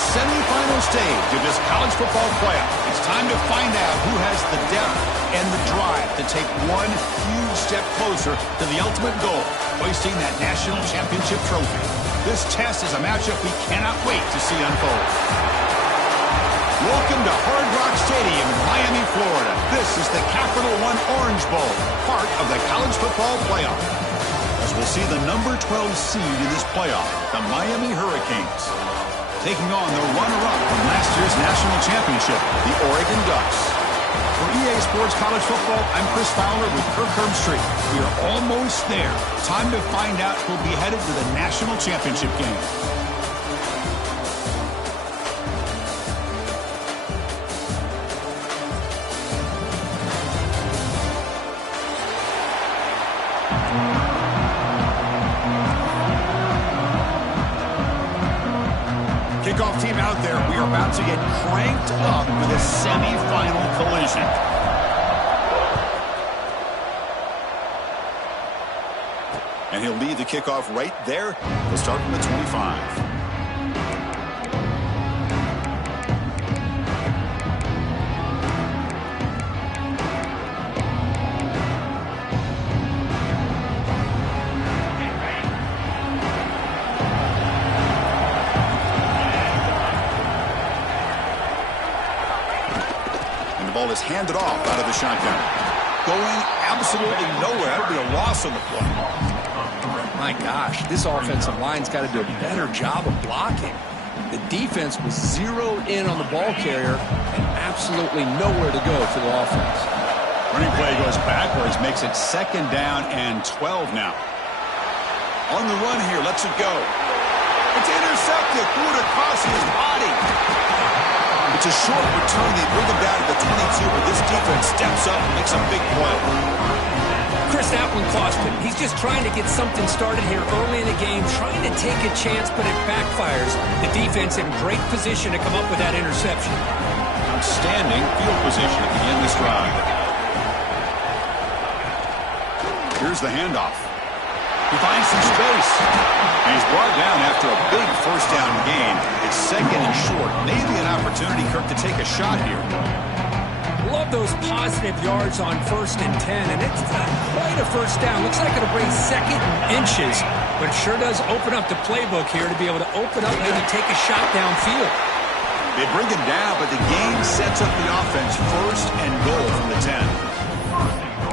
semifinal stage of this college football playoff. It's time to find out who has the depth and the drive to take one huge step closer to the ultimate goal, hoisting that national championship trophy. This test is a matchup we cannot wait to see unfold. Welcome to Hard Rock Stadium in Miami, Florida. This is the Capital One Orange Bowl, part of the college football playoff. As we'll see the number 12 seed in this playoff, the Miami Hurricanes, taking on the runner-up from last year's national championship, the Oregon Ducks. For EA Sports College Football, I'm Chris Fowler with Kirk Herbstreit. We are almost there. Time to find out who'll be headed to the national championship game. Kickoff team out there. We are about to get cranked up with a semifinal collision. And he'll lead the kickoff right there. He'll start from the 25. Is handed off out of the shotgun. Going absolutely nowhere. That would be a loss on the play. My gosh, this offensive line's got to do a better job of blocking. The defense was zeroed in on the ball carrier and absolutely nowhere to go for the offense. Running play goes backwards, makes it 2nd down and 12 now. On the run here, lets it go. It's intercepted, threw it across his body. It's a short return. They bring him down to the 22, but this defense steps up and makes a big play. Chris, that one cost him. He's just trying to get something started here early in the game, trying to take a chance, but it backfires. The defense in great position to come up with that interception. Outstanding field position at the end of this drive. Here's the handoff. He finds some space. And he's brought down after a big first down gain. It's 2nd and short. Maybe an opportunity, Kirk, to take a shot here. Love those positive yards on 1st and 10. And it's not quite a first down. Looks like it'll bring 2nd and inches. But it sure does open up the playbook here to be able to open up, maybe take a shot downfield. They bring him down, but the game sets up the offense 1st and goal from the 10.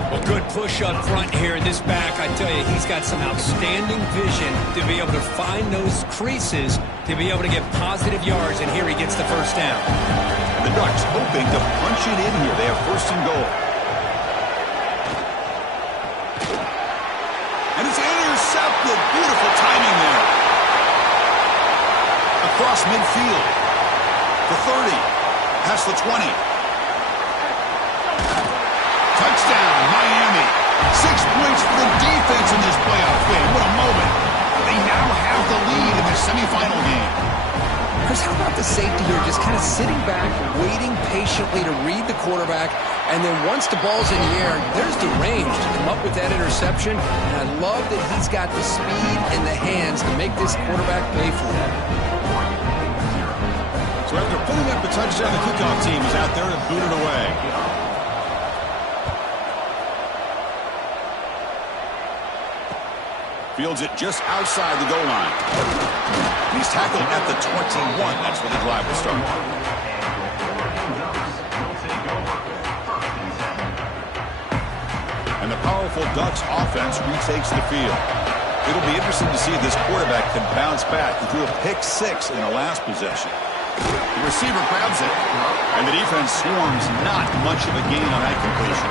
Well, good push up front here in this back. I tell you, he's got some outstanding vision to be able to find those creases, to be able to get positive yards, and here he gets the first down. The Ducks hoping to punch it in here. They have 1st and goal. And it's intercepted. Beautiful timing there. Across midfield. The 30. Past the 20. Touchdown, Miami. 6 points for the defense in this playoff game. What a moment. They now have the lead in the semifinal game. Chris, how about the safety here? Just kind of sitting back, waiting patiently to read the quarterback, and then once the ball's in the air, there's the range to come up with that interception. And I love that he's got the speed and the hands to make this quarterback pay for that. So after putting up the touchdown, the kickoff team is out there to boot it away. Fields it just outside the goal line. He's tackled at the 21. That's where the drive will start. And the powerful Ducks offense retakes the field. It'll be interesting to see if this quarterback can bounce back. He threw a pick-6 in the last possession. The receiver grabs it, and the defense swarms. Not much of a gain on that completion.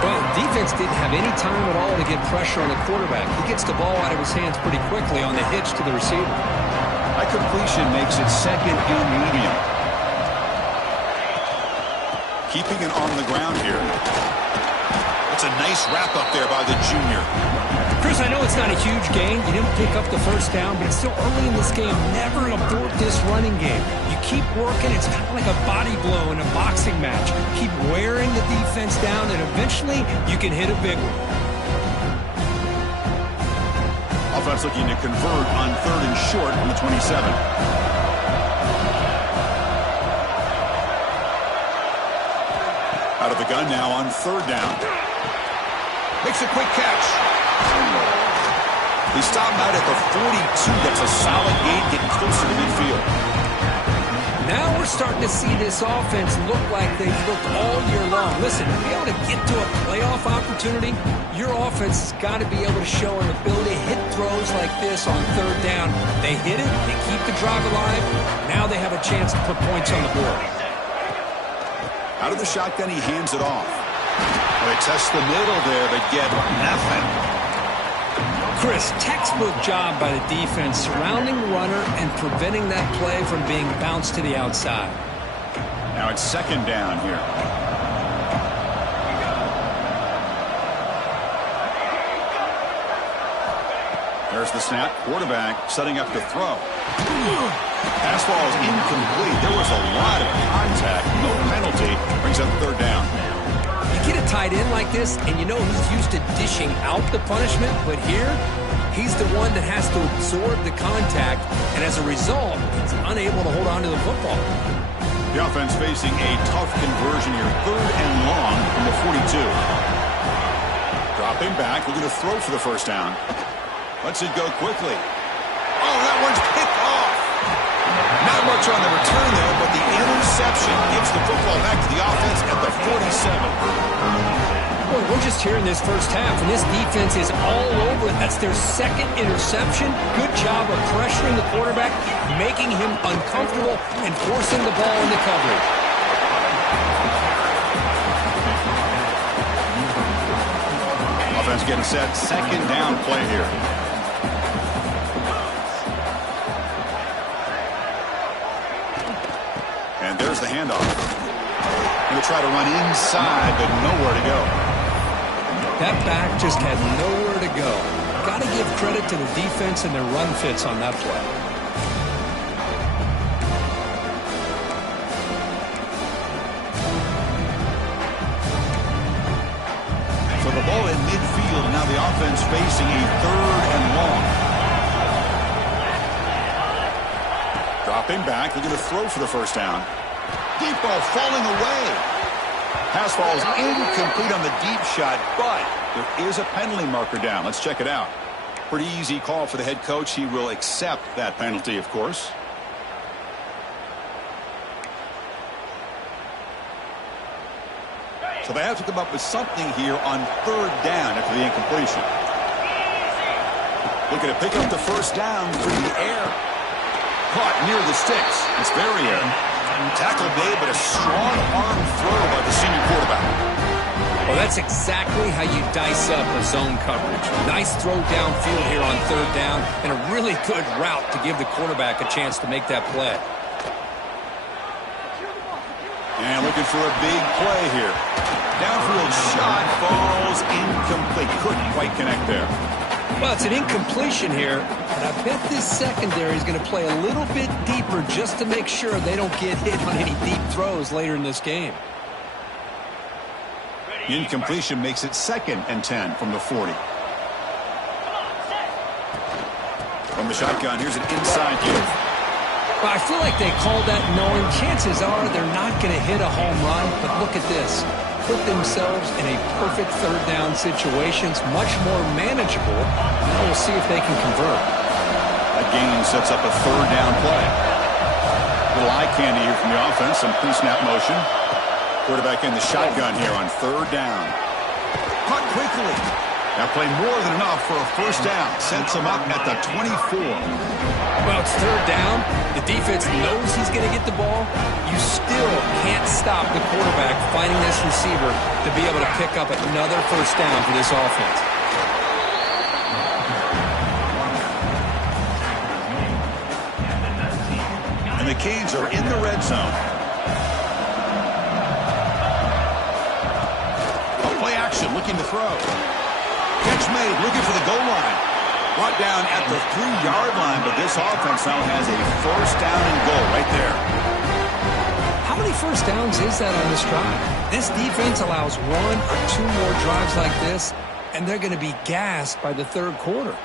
Well, the defense didn't have any time at all to get pressure on the quarterback. He gets the ball out of his hands pretty quickly on the hitch to the receiver. That completion makes it 2nd and medium. Keeping it on the ground here. It's a nice wrap up there by the junior. Chris, I know it's not a huge gain. You didn't pick up the first down, but it's still early in this game. Never abort this running game. You keep working. It's kind of like a body blow in a boxing match. Keep wearing the defense down, and eventually you can hit a big one. Offense looking to convert on 3rd and short from the 27. Shotgun now on third down. Makes a quick catch. He stopped out at the 42. That's a solid gain, getting closer to midfield. Now we're starting to see this offense look like they've looked all year long. Listen, to be able to get to a playoff opportunity, your offense has got to be able to show an ability to hit throws like this on third down. They hit it, they keep the drive alive. Now they have a chance to put points on the board. Out of the shotgun, he hands it off. They test the middle there, but get nothing. Chris, textbook job by the defense surrounding the runner and preventing that play from being bounced to the outside. Now it's second down here. There's the snap. Quarterback setting up to throw. Pass ball is incomplete. There was a lot of contact. No penalty. Brings up third down. You get a tight end like this, and you know he's used to dishing out the punishment, but here, he's the one that has to absorb the contact, and as a result, he's unable to hold on to the football. The offense facing a tough conversion here. Third and long from the 42. Dropping back, looking to throw for the first down. Lets it go quickly. Oh, that one's picked off. Not much on the return there, but the interception gives the football back to the offense at the 47. Boy, we're just here in this first half, and this defense is all over it. That's their second interception. Good job of pressuring the quarterback, making him uncomfortable, and forcing the ball into coverage. Offense getting set. Second down play here. And there's the handoff. Going to try to run inside, but nowhere to go. That back just had nowhere to go. Got to give credit to the defense and their run fits on that play. So the ball in midfield. Now the offense facing a third and long. Dropping back, looking to throw for the first down. Deep ball falling away. Pass ball is incomplete on the deep shot, but there is a penalty marker down. Let's check it out. Pretty easy call for the head coach. He will accept that penalty, of course. So they have to come up with something here on third down after the incompletion. Looking to pick up the first down through the air. Caught near the sticks. It's Verrier. Tackle made, but a strong arm throw by the senior quarterback. Well, that's exactly how you dice up a zone coverage. Nice throw downfield here on third down, and a really good route to give the quarterback a chance to make that play. And looking for a big play here. Downfield shot falls incomplete. Couldn't quite connect there. Well, it's an incompletion here, but I bet this secondary is going to play a little bit deeper just to make sure they don't get hit on any deep throws later in this game. Incompletion makes it 2nd and 10 from the 40. From the shotgun, here's an inside give. Well, I feel like they called that knowing chances are they're not going to hit a home run, but look at this. Put themselves in a perfect third down situation. It's much more manageable. Now we'll see if they can convert. That gain sets up a third down play. Little eye candy here from the offense. Some pre-snap motion. Quarterback in the shotgun here on third down. Caught quickly. Now play more than enough for a first down. Sets him up at the 24. Well, it's third down. The defense knows he's going to get the ball. You still can't stop the quarterback finding this receiver to be able to pick up another first down for this offense. And the Canes are in the red zone. Play action, looking to throw. Catch made, looking for the goal line. Brought down at the 3-yard line, but this offense now has a first down and goal right there. How many first downs is that on this drive? This defense allows 1 or 2 more drives like this, and they're going to be gassed by the third quarter.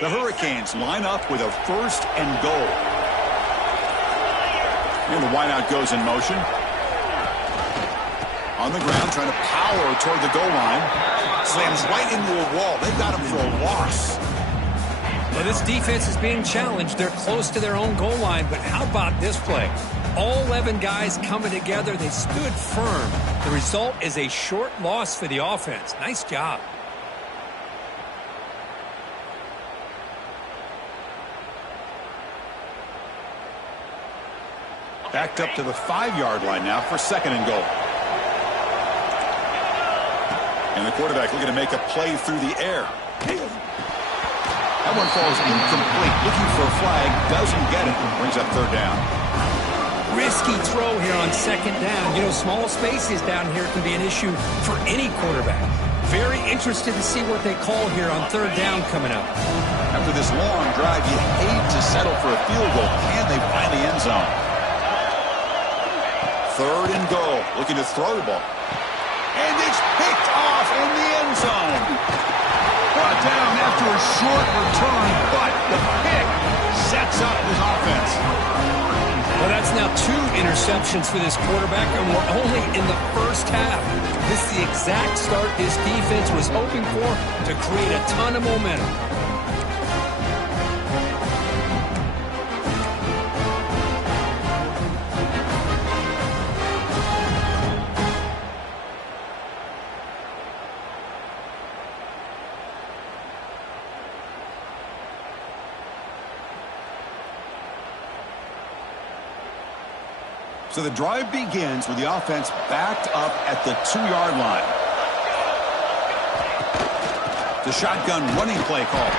The Hurricanes line up with a 1st and goal. And the wideout goes in motion. On the ground, trying to power toward the goal line. Slams right into a wall. They've got him for a loss. Well, this defense is being challenged. They're close to their own goal line, but how about this play? All 11 guys coming together. They stood firm. The result is a short loss for the offense. Nice job. Backed up to the 5-yard line now for 2nd and goal. And the quarterback looking to make a play through the air. That one falls incomplete. Looking for a flag. Doesn't get it. Brings up 3rd down. Risky throw here on 2nd down. You know, small spaces down here can be an issue for any quarterback. Very interested to see what they call here on 3rd down coming up. After this long drive, you hate to settle for a field goal. Can they find the end zone? 3rd and goal. Looking to throw the ball. And it's picked off in the end zone. Brought down after a short return, but the pick sets up his offense. Well, that's now 2 interceptions for this quarterback, and we're only in the first half. This is the exact start this defense was hoping for to create a ton of momentum. So the drive begins with the offense backed up at the 2-yard line. The shotgun running play call.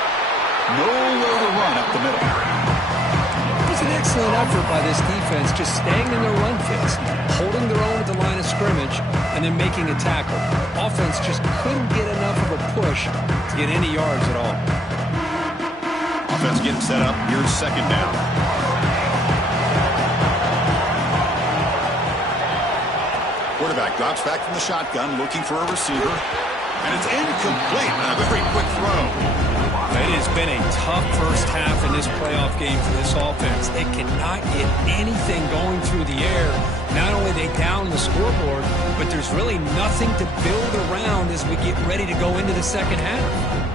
Nowhere to run up the middle. It was an excellent effort by this defense, just staying in their run fits, holding their own at the line of scrimmage, and then making a tackle. Offense just couldn't get enough of a push to get any yards at all. Offense getting set up. Here's 2nd down. Quarterback drops back from the shotgun, looking for a receiver. And it's incomplete. A very quick throw. It has been a tough first half in this playoff game for this offense. They cannot get anything going through the air. Not only are they down the scoreboard, but there's really nothing to build around as we get ready to go into the second half.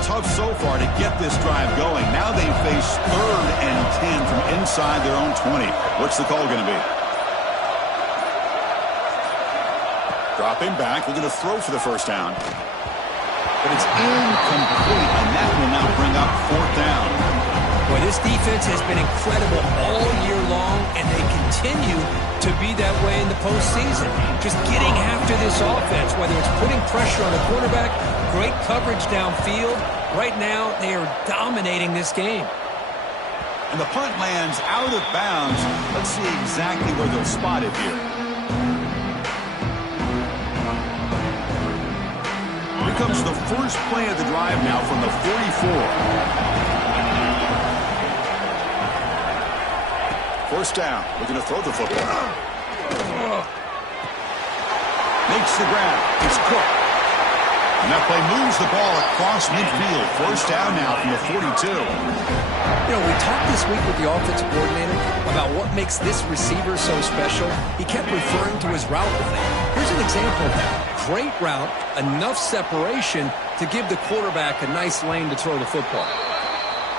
Tough so far to get this drive going. Now they face 3rd and 10 from inside their own 20. What's the call going to be? Dropping back, looking to throw for the 1st down. But it's incomplete, and that will now bring up 4th down. Boy, this defense has been incredible all year long, and they continue to be that way in the postseason. Just getting after this offense, whether it's putting pressure on the quarterback, great coverage downfield. Right now, they are dominating this game. And the punt lands out of bounds. Let's see exactly where they'll spot it here. Here comes the first play of the drive now from the 44. 1st down. Looking to throw the football. Makes the grab. It's Cook. And that play moves the ball across midfield. 1st down now from the 42. You know, we talked this week with the offensive coordinator about what makes this receiver so special. He kept referring to his route running. Here's an example of that. Great route, enough separation to give the quarterback a nice lane to throw the football.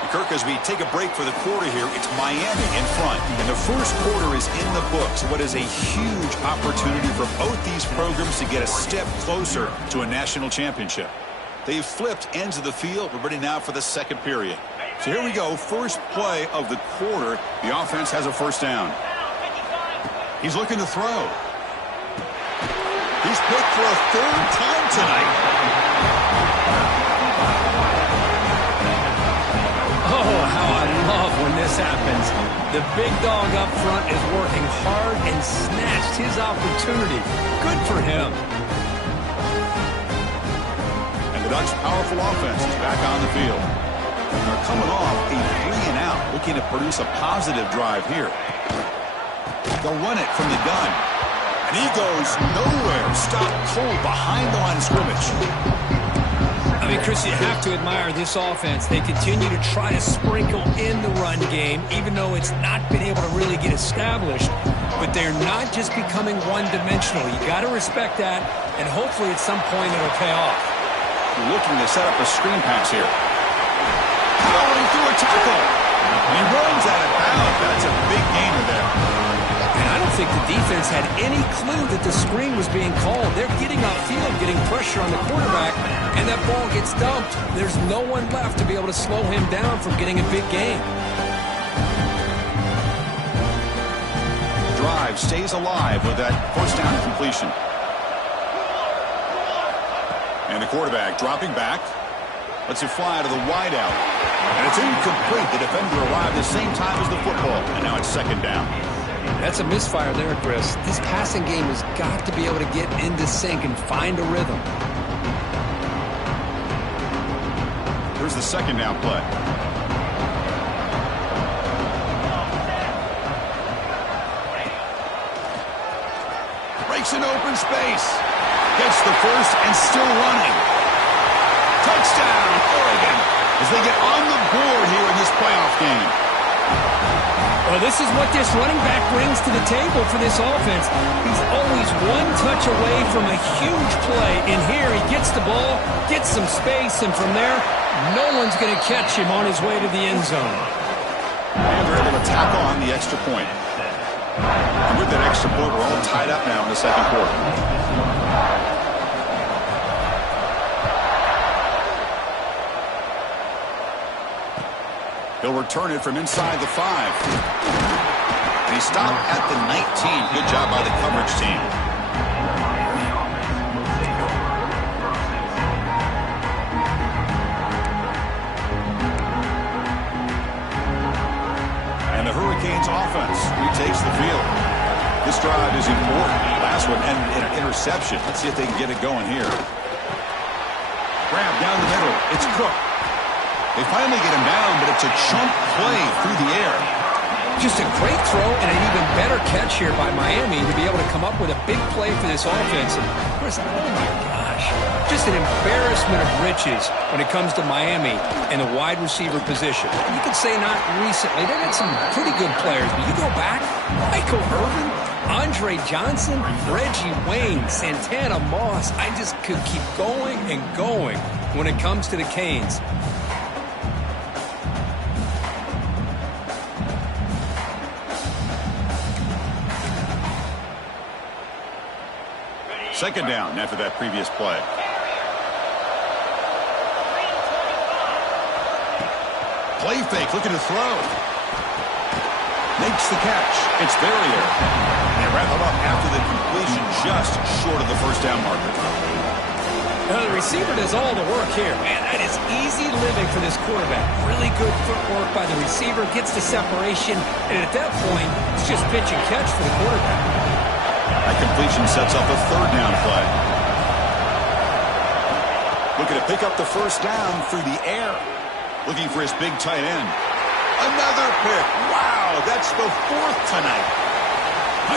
Kirk, as we take a break for the quarter here, it's Miami in front. And the first quarter is in the books. What is a huge opportunity for both these programs to get a step closer to a national championship. They've flipped ends of the field. We're ready now for the 2nd period. So here we go. First play of the quarter. The offense has a 1st down. He's looking to throw. He's picked for a 3rd time tonight. Oh, how I love when this happens. The big dog up front is working hard and snatched his opportunity. Good for him. And the Ducks' powerful offense is back on the field. They're coming off a 3-and-out, looking to produce a positive drive here. They'll run it from the gun. And he goes nowhere. Stopped cold behind the line of scrimmage. I mean, Chris, you have to admire this offense. They continue to try to sprinkle in the run game, even though it's not been able to really get established. But they're not just becoming one-dimensional. You got to respect that, and hopefully at some point it'll pay off. Looking to set up a screen pass here. Powering through a tackle. And he runs out of bounds. That's a big gainer there. And I don't think the defense had any clue that the screen was being called. They're getting upfield, getting pressure on the quarterback, and that ball gets dumped. There's no one left to be able to slow him down from getting a big gain. Drive stays alive with that first down completion. And the quarterback dropping back. Lets it fly to the wideout. And it's incomplete. The defender arrived the same time as the football. And now it's second down. That's a misfire there, Chris. This passing game has got to be able to get into sync and find a rhythm. Here's the second down play. Breaks an open space. Gets the first and still running. Touchdown, Oregon, as they get on the board here in this playoff game. Well, this is what this running back brings to the table for this offense. He's always one touch away from a huge play. And here he gets the ball, gets some space, and from there, no one's going to catch him on his way to the end zone. And they're able to tack on the extra point. And with that extra point, we're all tied up now in the second quarter. He'll return it from inside the 5. And he stopped at the 19. Good job by the coverage team. And the Hurricanes offense retakes the field. This drive is important. Last one ended in an interception. Let's see if they can get it going here. Grab down the middle. It's Cook. They finally get him down, but it's a chunk play through the air. Just a great throw and an even better catch here by Miami to be able to come up with a big play for this offense. And of course, oh my gosh, just an embarrassment of riches when it comes to Miami and the wide receiver position. You could say not recently. They've had some pretty good players, but you go back, Michael Irvin, Andre Johnson, Reggie Wayne, Santana Moss. I just could keep going and going when it comes to the Canes. Second down after that previous play. Play fake, looking to throw. Makes the catch. It's Barrier. They wrap it up after the completion, just short of the first down marker. Now the receiver does all the work here. Man, that is easy living for this quarterback. Really good footwork by the receiver, gets the separation, and at that point, it's just pitch and catch for the quarterback. That completion sets up a third down play. Looking to pick up the first down through the air. Looking for his big tight end. Another pick. Wow, that's the fourth tonight.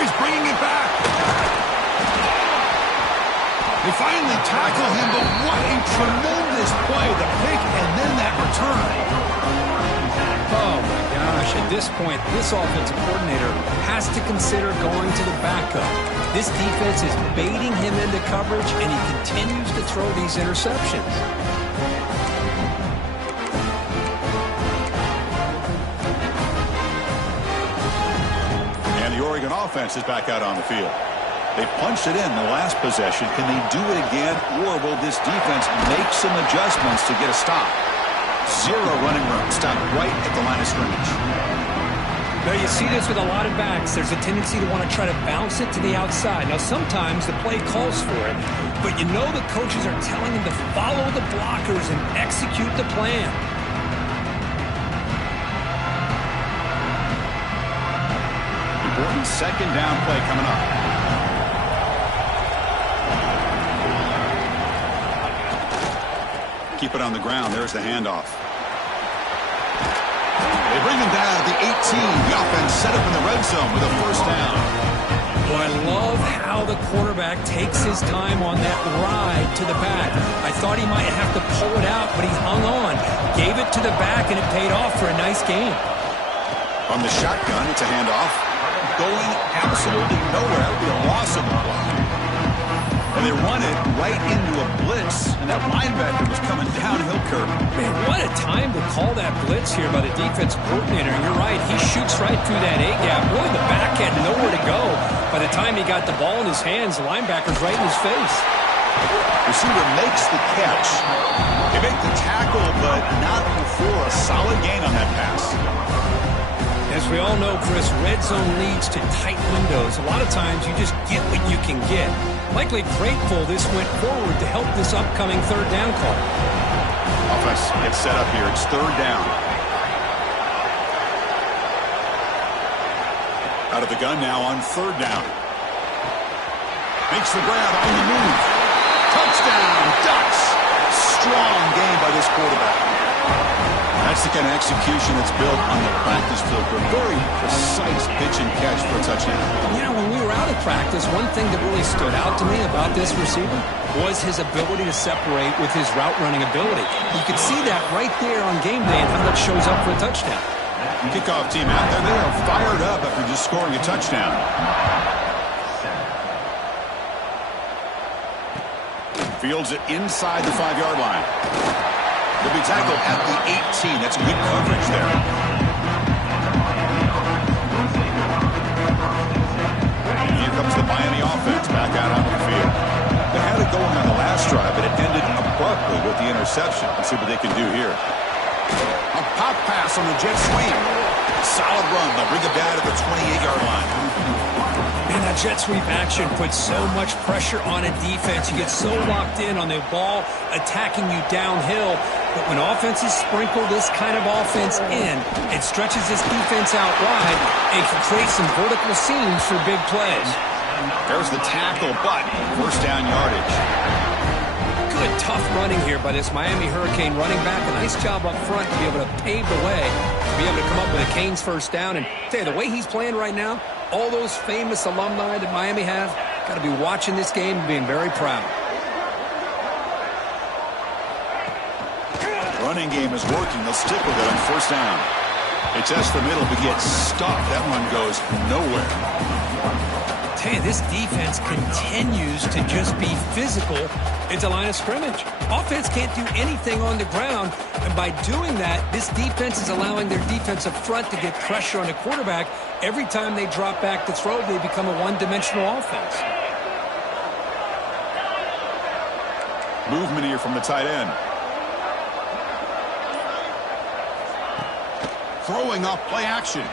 He's bringing it back. They finally tackle him, but what a tremendous play. The pick and then that return. Oh, my gosh. At this point, this offensive coordinator has to consider going to the backup. This defense is baiting him into coverage, and he continues to throw these interceptions. And the Oregon offense is back out on the field. They punched it in the last possession. Can they do it again, or will this defense make some adjustments to get a stop? Zero running room. Stopped right at the line of scrimmage. Now, you see this with a lot of backs. There's a tendency to want to try to bounce it to the outside. Now, sometimes the play calls for it, but you know the coaches are telling them to follow the blockers and execute the plan. Important second down play coming up. Keep it on the ground. There's the handoff. They bring him down at the 18. The offense set up in the red zone with a first down. Well, I love how the quarterback takes his time on that ride to the back. I thought he might have to pull it out, but he hung on. Gave it to the back, and it paid off for a nice gain. From the shotgun, it's a handoff. Going absolutely nowhere. It'll be a loss of the play. And they run it right into a blitz, and that linebacker was coming downhill curve. Man, what a time to call that blitz here by the defensive coordinator. You're right, he shoots right through that A-gap. Really, the back had nowhere to go. By the time he got the ball in his hands, the linebacker's right in his face. Receiver makes the catch. They make the tackle, but not before a solid gain on that pass. As we all know, Chris, red zone leads to tight windows. A lot of times you just get what you can get. Likely grateful this went forward to help this upcoming third down call. Offense gets set up here. It's third down. Out of the gun now on third down. Makes the grab on the move. Touchdown, Ducks. Strong game by this quarterback. That's the kind of execution that's built on the practice field. A very precise pitch and catch for a touchdown. You know, when we were out of practice, one thing that really stood out to me about this receiver was his ability to separate with his route running ability. You could see that right there on game day and how that shows up for a touchdown. Kickoff team out there. They are fired up after just scoring a touchdown. Fields it inside the 5-yard line. He'll be tackled at the 18. That's good coverage there. Here comes the Miami offense back out onto the field. They had it going on the last drive, but it ended abruptly with the interception. Let's see what they can do here. A pop pass on the jet sweep. Solid run. They'll bring it down to the 28-yard line. And that jet sweep action puts so much pressure on a defense. You get so locked in on the ball attacking you downhill. But when offenses sprinkle this kind of offense in, it stretches this defense out wide and can create some vertical seams for big plays. There's the tackle, but first down yardage. Good, tough running here by this Miami Hurricane running back. A nice job up front to be able to pave the way, to be able to come up with a Canes first down. And tell you, the way he's playing right now, all those famous alumni that Miami have, got to be watching this game and being very proud. Running game is working. They'll stick with it on first down. They test the middle, but gets stuck. That one goes nowhere. Tell you, this defense continues to just be physical at the line of scrimmage. Offense can't do anything on the ground, and by doing that, this defense is allowing their defensive front to get pressure on the quarterback. Every time they drop back to throw, they become a one-dimensional offense. Movement here from the tight end. Throwing off play action.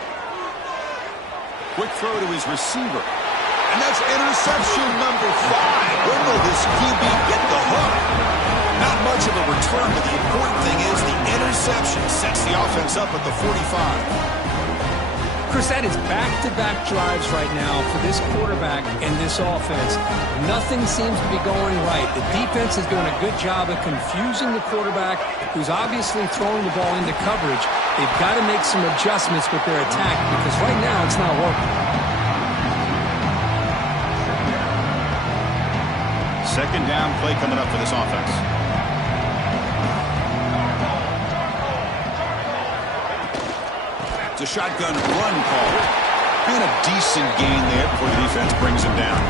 Quick throw to his receiver. And that's interception number 5. Where will this QB get the hook? Not much of a return, but the important thing is the interception sets the offense up at the 45. Chris, that is back-to-back drives right now for this quarterback and this offense. Nothing seems to be going right. The defense is doing a good job of confusing the quarterback, who's obviously throwing the ball into coverage. They've got to make some adjustments with their attack because right now it's not working. Second down play coming up for this offense. It's a shotgun run call. And a decent gain there before the defense brings him down.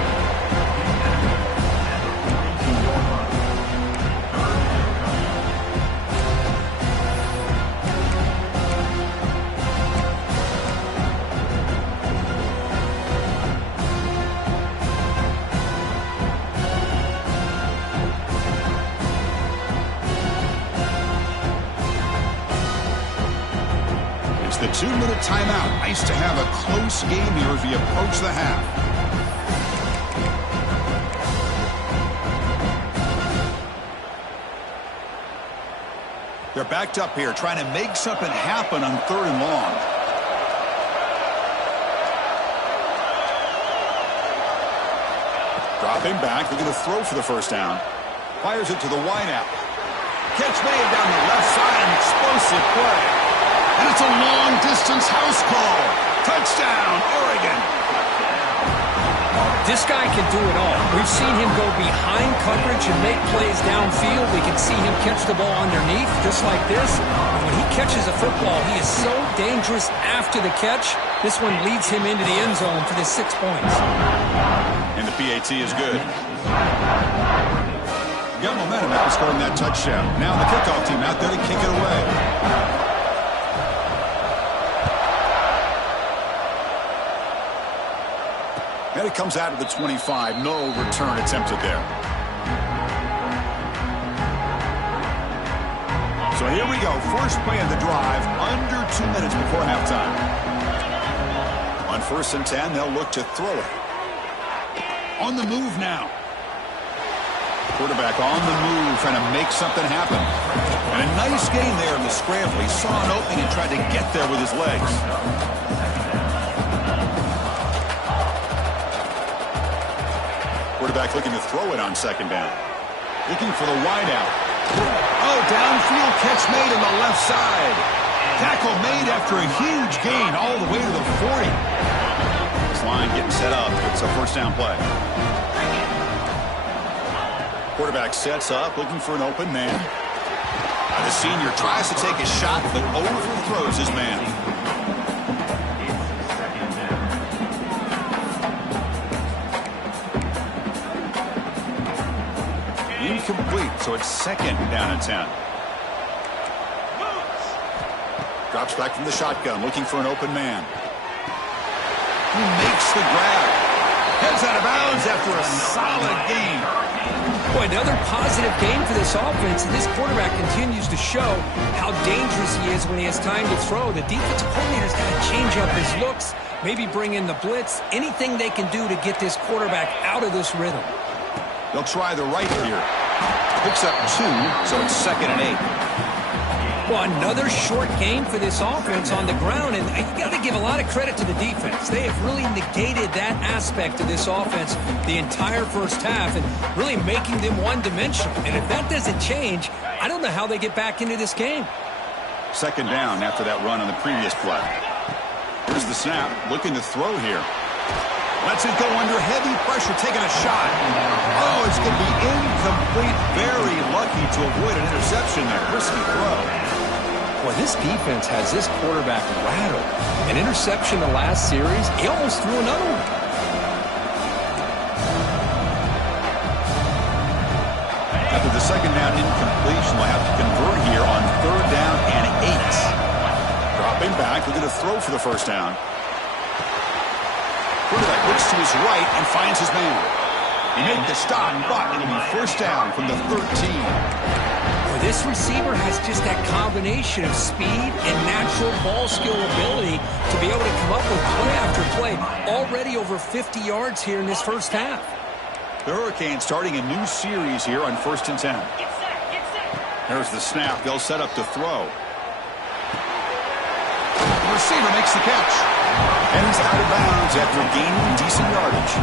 The 2-minute timeout. Nice to have a close game here as we approach the half. They're backed up here, trying to make something happen on 3rd and long. Dropping back, looking to throw for the first down. Fires it to the wideout. Catch made down the left side, an explosive play. And it's a long-distance house call. Touchdown, Oregon. This guy can do it all. We've seen him go behind coverage and make plays downfield. We can see him catch the ball underneath, just like this. And when he catches a football, he is so dangerous after the catch. This one leads him into the end zone for the 6 points. And the PAT is good. Got momentum after scoring that touchdown. Now the kickoff team out there to kick it away. And it comes out of the 25. No return attempted there. So here we go. First play of the drive, under 2 minutes before halftime. On 1st and 10, they'll look to throw it. On the move now. Quarterback on the move, trying to make something happen. And a nice gain there in the scramble. He saw an opening and tried to get there with his legs. Quarterback looking to throw it on 2nd down. Looking for the wideout. Oh, downfield catch made on the left side. Tackle made after a huge gain all the way to the 40. This line getting set up. It's a 1st down play. Quarterback sets up, looking for an open man. The senior tries to take a shot, but overthrows his man. Incomplete, so it's 2nd down and 10. Drops back from the shotgun, looking for an open man. He makes the grab. Heads out of bounds after a solid game. Boy, another positive game for this offense, and this quarterback continues to show how dangerous he is when he has time to throw. The defensive coordinator's got to change up his looks, maybe bring in the blitz, anything they can do to get this quarterback out of this rhythm. They'll try the right here. Picks up 2, so it's 2nd and 8. Well, another short game for this offense on the ground, and you got to give a lot of credit to the defense. They have really negated that aspect of this offense the entire first half and really making them one-dimensional. And if that doesn't change, I don't know how they get back into this game. 2nd down after that run on the previous play. Here's the snap, looking to throw here. Lets it go under heavy pressure, taking a shot. Oh, it's going to be incomplete. Very lucky to avoid an interception there. Risky throw. Boy, this defense has this quarterback rattled. An interception the last series, he almost threw another one. After the 2nd down incompletion, we'll have to convert here on 3rd down and 8. Dropping back, looking to throw for the 1st down. Quarterback looks to his right and finds his man. He made the stop, but it'll be 1st down from the 13. Well, this receiver has just that combination of speed and natural ball skill ability to be able to come up with play after play. Already over 50 yards here in this first half. The Hurricanes starting a new series here on 1st and 10. There's the snap. They'll set up to throw. The receiver makes the catch. And he's out of bounds after gaining decent yardage.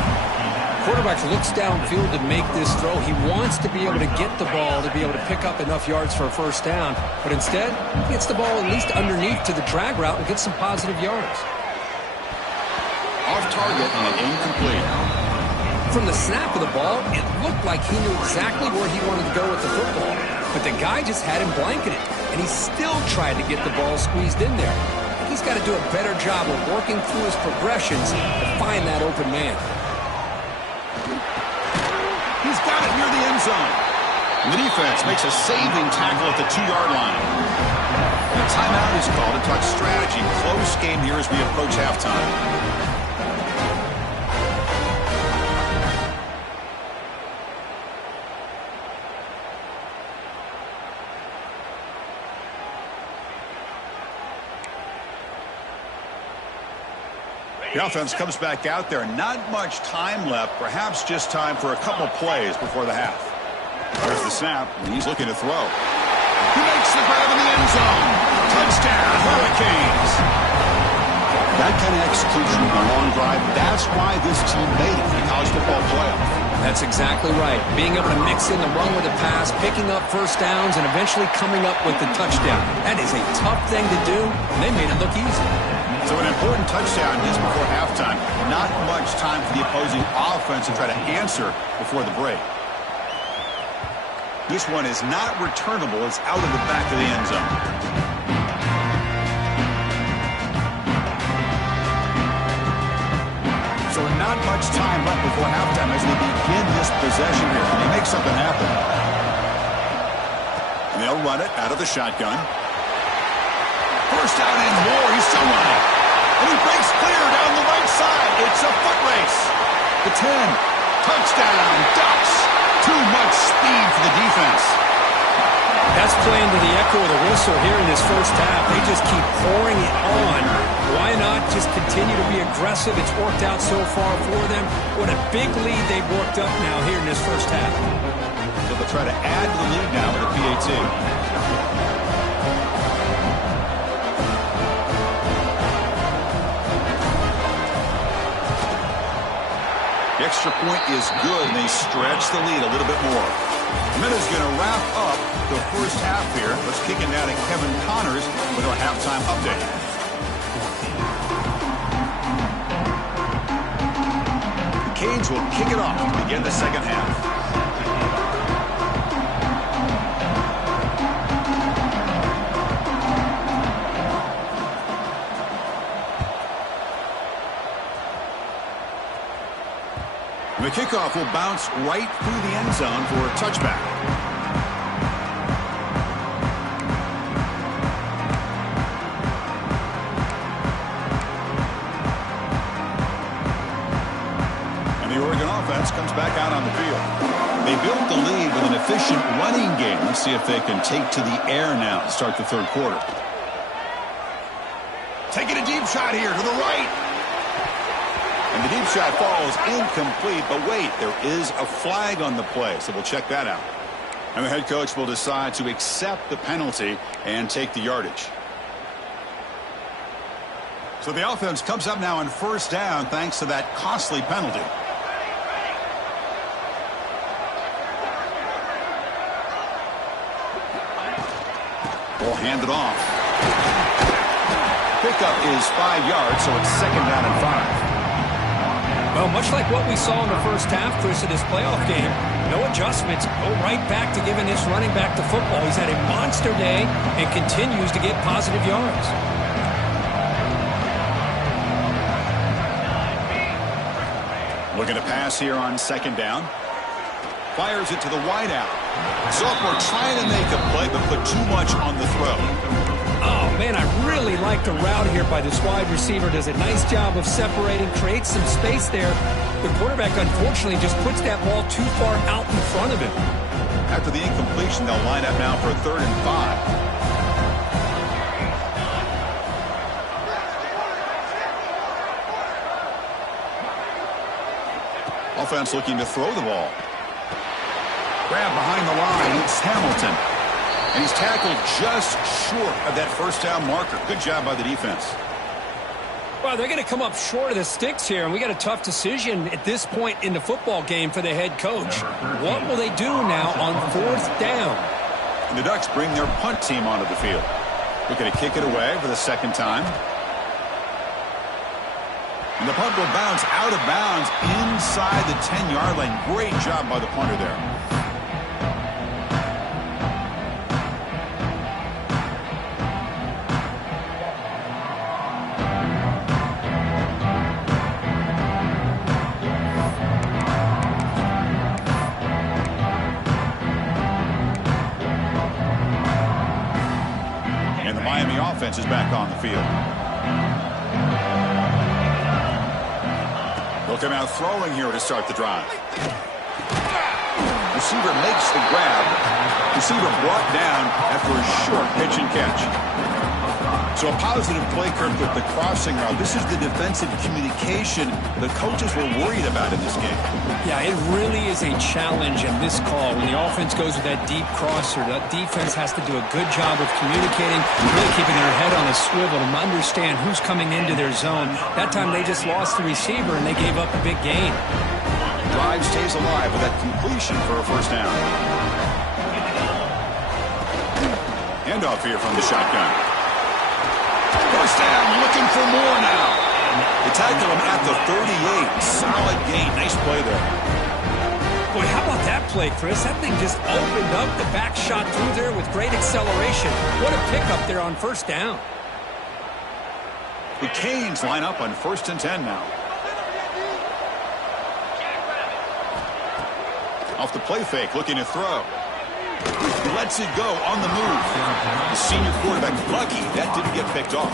Quarterback looks downfield to make this throw. He wants to be able to get the ball to be able to pick up enough yards for a 1st down. But instead, he gets the ball at least underneath to the drag route and gets some positive yards. Off target and incomplete. From the snap of the ball, it looked like he knew exactly where he wanted to go with the football. But the guy just had him blanketed, and he still tried to get the ball squeezed in there. He's got to do a better job of working through his progressions to find that open man. He's got it near the end zone. And the defense makes a saving tackle at the 2-yard line. And a timeout is called to talk strategy. Close game here as we approach halftime. The offense comes back out there. Not much time left. Perhaps just time for a couple plays before the half. There's the snap, and he's looking to throw. He makes the grab in the end zone. Touchdown, Hurricanes. That kind of execution on a long drive, that's why this team made it for the college football playoff. That's exactly right. Being able to mix in the run with the pass, picking up first downs, and eventually coming up with the touchdown. That is a tough thing to do, and they made it look easy. So an important touchdown just before halftime. Not much time for the opposing offense to try to answer before the break. This one is not returnable. It's out of the back of the end zone. So not much time left before halftime as they begin this possession here. And they make something happen. And they'll run it out of the shotgun. First down and more. He's still running. And he breaks clear down the right side. It's a foot race. The 10. Touchdown. Ducks. Too much speed for the defense. That's playing to the echo of the whistle here in this first half. They just keep pouring it on. Why not just continue to be aggressive? It's worked out so far for them. What a big lead they've worked up now here in this first half. So they'll try to add to the lead now with a PAT. The extra point is good, and they stretch the lead a little bit more. Minuta's going to wrap up the first half here. Let's kick it down to Kevin Connors with our halftime update. The Canes will kick it off to begin the second half. The kickoff will bounce right through the end zone for a touchback. And the Oregon offense comes back out on the field. They built the lead with an efficient running game. Let's see if they can take to the air now to start the third quarter. Taking a deep shot here to the right. And the deep shot falls incomplete, but wait, there is a flag on the play, so we'll check that out. And the head coach will decide to accept the penalty and take the yardage. So the offense comes up now on first down thanks to that costly penalty. We'll hand it off. Pickup is 5 yards, so it's second down and 5. Well, much like what we saw in the first half, Chris, of this playoff game, no adjustments, go right back to giving this running back the football. He's had a monster day and continues to get positive yards. Looking to pass here on second down. Fires it to the wide out. Sophomore trying to make a play, but put too much on the throw. Oh, man, I really like the route here by this wide receiver. Does a nice job of separating, creates some space there. The quarterback, unfortunately, just puts that ball too far out in front of him. After the incompletion, they'll line up now for a 3rd and 5. Offense looking to throw the ball. Grab behind the line. It's Hamilton. And he's tackled just short of that first down marker. Good job by the defense. Well, they're going to come up short of the sticks here, and we got a tough decision at this point in the football game for the head coach. What will they do now on 4th down? And the Ducks bring their punt team onto the field. Looking to kick it away for the second time. And the punt will bounce out of bounds inside the 10-yard line. Great job by the punter there. Offense is back on the field. They'll come out throwing here to start the drive. Receiver makes the grab. Receiver brought down after a short pitch and catch. So a positive play, Kirk, with the crossing route. This is the defensive communication the coaches were worried about in this game. Yeah, it really is a challenge in this call. When the offense goes with that deep crosser, that defense has to do a good job of communicating, really keeping their head on a swivel to understand who's coming into their zone. That time they just lost the receiver and they gave up a big gain. drive stays alive with that completion for a first down. Handoff here from the shotgun. First down, looking for more now. They tackle him at the 38. Solid gain. Nice play there. Boy, how about that play, Chris? That thing just opened up. The back shot through there with great acceleration. What a pickup there on first down. The Canes line up on 1st and 10 now. Off the play fake, looking to throw. Lets it go on the move. The senior quarterback lucky that didn't get picked off.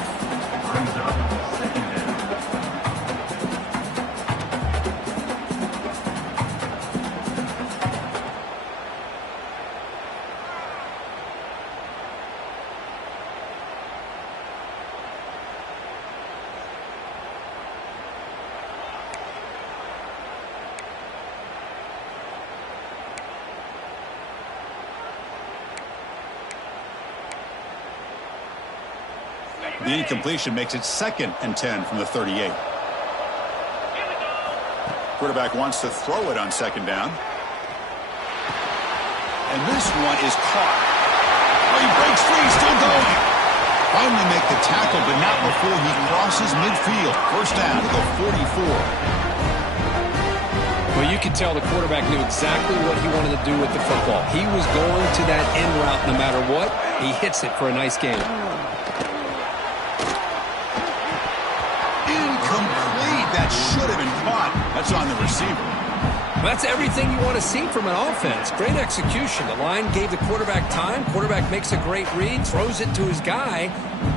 The incompletion makes it 2nd and 10 from the 38. Quarterback wants to throw it on 2nd down. And this one is caught. Oh, he breaks free, still going. Finally make the tackle, but not before he crosses midfield. First down to the 44. Well, you could tell the quarterback knew exactly what he wanted to do with the football. He was going to that end route no matter what. He hits it for a nice gain. That should have been caught. That's on the receiver. That's everything you want to see from an offense. Great execution. The line gave the quarterback time. Quarterback makes a great read, throws it to his guy,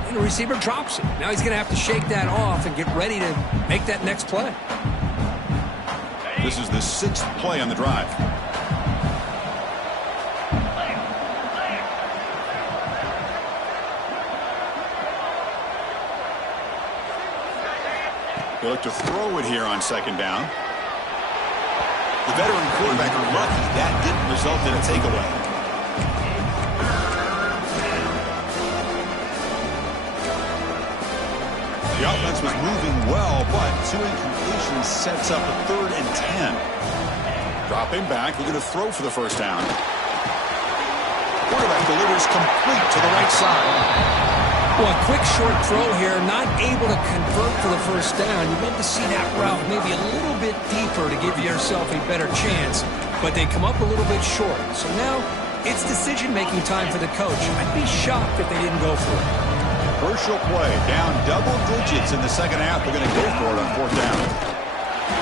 and the receiver drops it. Now he's going to have to shake that off and get ready to make that next play. This is the 6th play on the drive. They look to throw it here on 2nd down. The veteran quarterback are lucky that didn't result in a takeaway. The offense was moving well, but 2 incompletions sets up a 3rd and 10. Dropping back, looking to throw for the first down. Quarterback delivers complete to the right side. Well, a quick short throw here, not able to convert for the first down. You'd love to see that route maybe a little bit deeper to give yourself a better chance, but they come up a little bit short. So now it's decision-making time for the coach. I'd be shocked if they didn't go for it. Crucial play, down double digits in the second half. They're going to go for it on 4th down.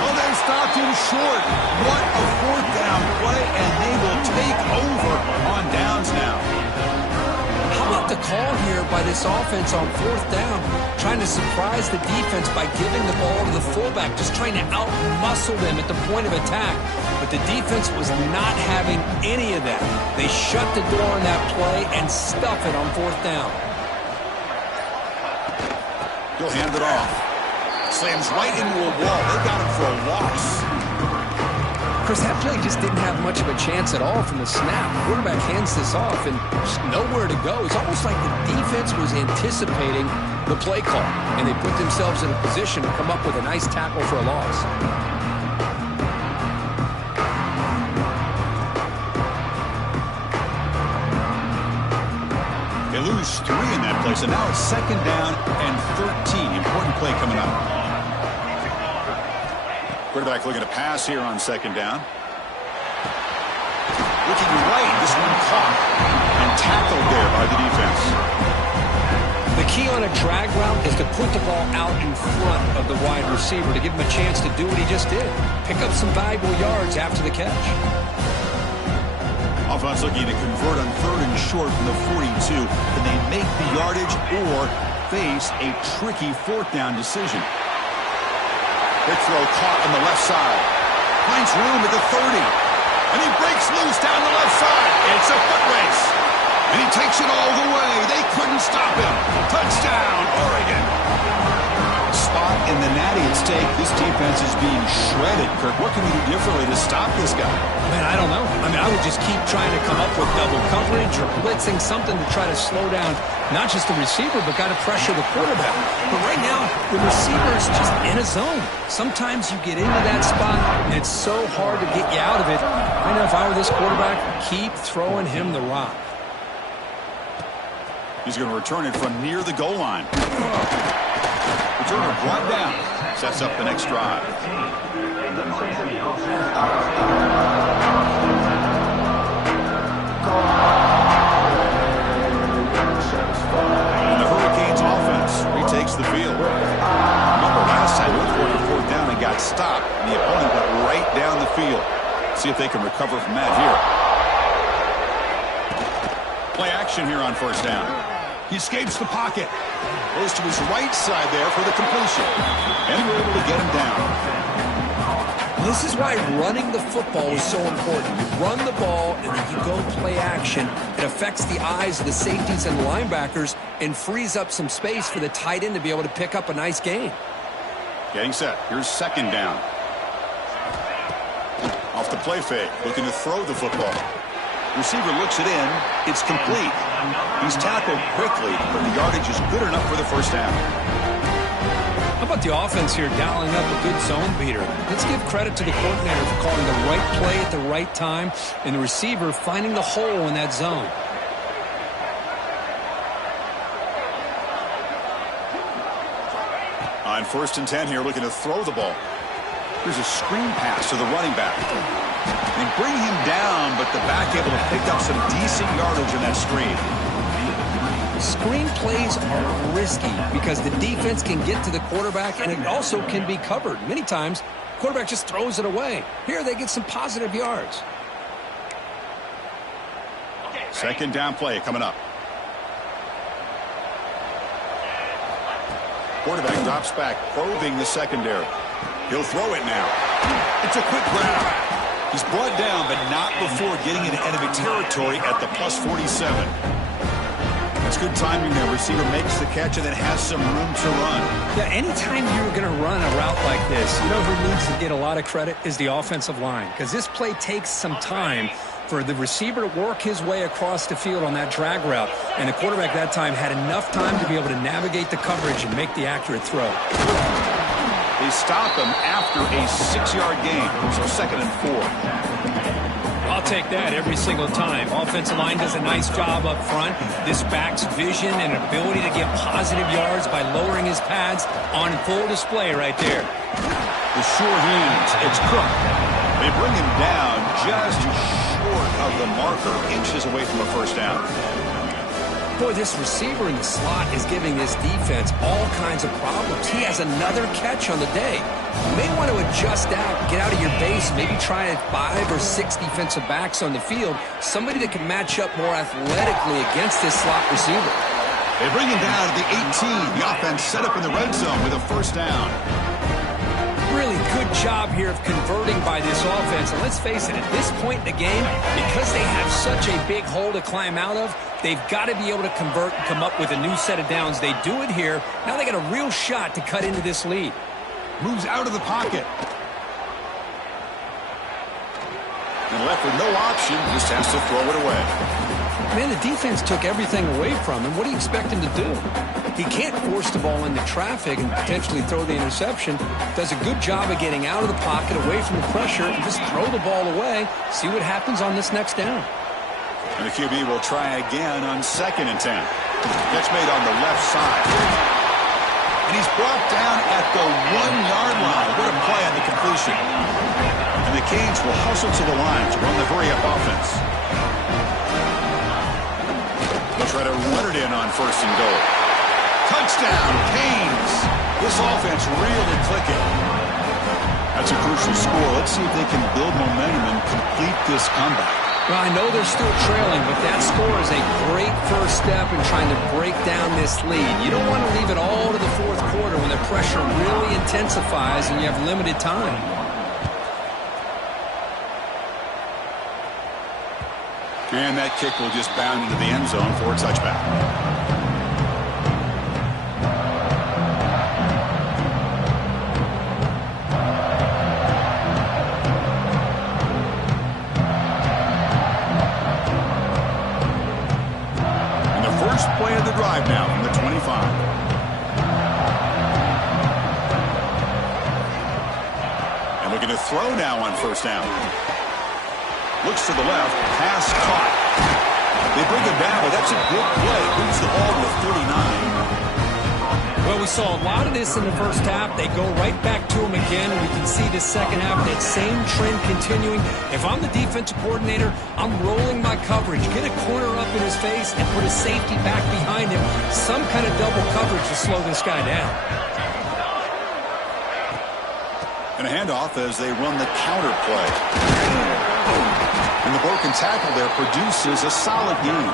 Oh, they stopped him short. What a 4th down play, and they will take over on downs now. How about the call here by this offense on 4th down, trying to surprise the defense by giving the ball to the fullback, just trying to out-muscle them at the point of attack. But the defense was not having any of that. They shut the door on that play and stuff it on 4th down. He'll hand it off. Slams right into a wall. They got him for a loss. Chris, that play just didn't have much of a chance at all from the snap. The quarterback hands this off and just nowhere to go. It's almost like the defense was anticipating the play call, and they put themselves in a position to come up with a nice tackle for a loss. They lose 3 in that play, so now it's 2nd down and 13. Important play coming up. Quarterback looking to pass here on 2nd down. Looking right, this one caught and tackled there by the defense. The key on a drag route is to put the ball out in front of the wide receiver to give him a chance to do what he just did. Pick up some valuable yards after the catch. Offense looking to convert on 3rd and short from the 42. Can they make the yardage or face a tricky 4th down decision? Big throw caught on the left side. Finds room at the 30. And he breaks loose down the left side. It's a foot race. And he takes it all the way. They couldn't stop him. Touchdown, Oregon. Spot in the natty at stake. This defense is being shredded. Kirk, what can we do differently to stop this guy? Man, I don't know. I would just keep trying to come up with double coverage or blitzing, something to try to slow down not just the receiver, but got to pressure the quarterback. But right now, the receiver is just in a zone. Sometimes you get into that spot, and it's so hard to get you out of it. I know if I were this quarterback, keep throwing him the rock. He's going to return it from near the goal line. Returner brought down. Sets up the next drive. And the Hurricanes offense retakes the field. Remember last time we were on fourth down and got stopped, and the opponent got right down the field. See if they can recover from that here. Play action here on first down. He escapes the pocket. Goes to his right side there for the completion. And we're able to get him down. This is why running the football is so important. You run the ball, and then you go play action. It affects the eyes of the safeties and linebackers and frees up some space for the tight end to be able to pick up a nice gain. Getting set. Here's second down. Off the play fake. Looking to throw the football. Receiver looks it in. It's complete. He's tackled quickly, but the yardage is good enough for the first down. How about the offense here dialing up a good zone beater? Let's give credit to the coordinator for calling the right play at the right time and the receiver finding the hole in that zone. On 1st and 10 here, looking to throw the ball. Here's a screen pass to the running back. They bring him down, but the back able to pick up some decent yardage in that screen. Screen plays are risky because the defense can get to the quarterback, and it also can be covered. Many times, the quarterback just throws it away. Here, they get some positive yards. Second down play coming up. Quarterback drops back, probing the secondary. He'll throw it now. It's a quick grab. He's brought down, but not before getting into enemy territory at the plus 47. That's good timing there. Receiver makes the catch and then has some room to run. Yeah, anytime you're going to run a route like this, you know who needs to get a lot of credit is the offensive line, because this play takes some time for the receiver to work his way across the field on that drag route, and the quarterback that time had enough time to be able to navigate the coverage and make the accurate throw. They stop him after a 6-yard gain, so 2nd and 4. I'll take that every single time. Offensive line does a nice job up front. This back's vision and ability to get positive yards by lowering his pads on full display right there. The sure hands. It's Cook. They bring him down just short of the marker, inches away from a first down. Boy, this receiver in the slot is giving this defense all kinds of problems. He has another catch on the day. You may want to adjust out, get out of your base, maybe try 5 or 6 defensive backs on the field, somebody that can match up more athletically against this slot receiver. They bring him down to the 18. The offense set up in the red zone with a first down. Really good job here of converting by this offense. And let's face it, at this point in the game, because they have such a big hole to climb out of, they've got to be able to convert and come up with a new set of downs. They do it here. Now they got a real shot to cut into this lead. Moves out of the pocket. And left with no option, just has to throw it away. Man, the defense took everything away from him. What do you expect him to do? He can't force the ball into traffic and potentially throw the interception. Does a good job of getting out of the pocket, away from the pressure, and just throw the ball away. See what happens on this next down. And the QB will try again on 2nd and 10. Catch made on the left side. And he's brought down at the 1-yard line. What a play on the completion. And the Canes will hustle to the line to run the hurry-up offense. They'll try to run it in on 1st and goal. Touchdown, Canes. This offense really clicking. That's a crucial score. Let's see if they can build momentum and complete this comeback. Well, I know they're still trailing, but that score is a great first step in trying to break down this lead. You don't want to leave it all to the 4th quarter when the pressure really intensifies and you have limited time. And that kick will just bound into the end zone for a touchback. drive now from the 25. And looking to throw now on first down. Looks to the left. Pass caught. They bring him down, but that's a good play. Moves the ball to the 39. Well, we saw a lot of this in the first half. They go right back to him again, and we can see the second half, that same trend continuing. If I'm the defensive coordinator, I'm rolling my coverage. Get a corner up in his face and put a safety back behind him. Some kind of double coverage to slow this guy down. And a handoff as they run the counter play. And the broken tackle there produces a solid gain.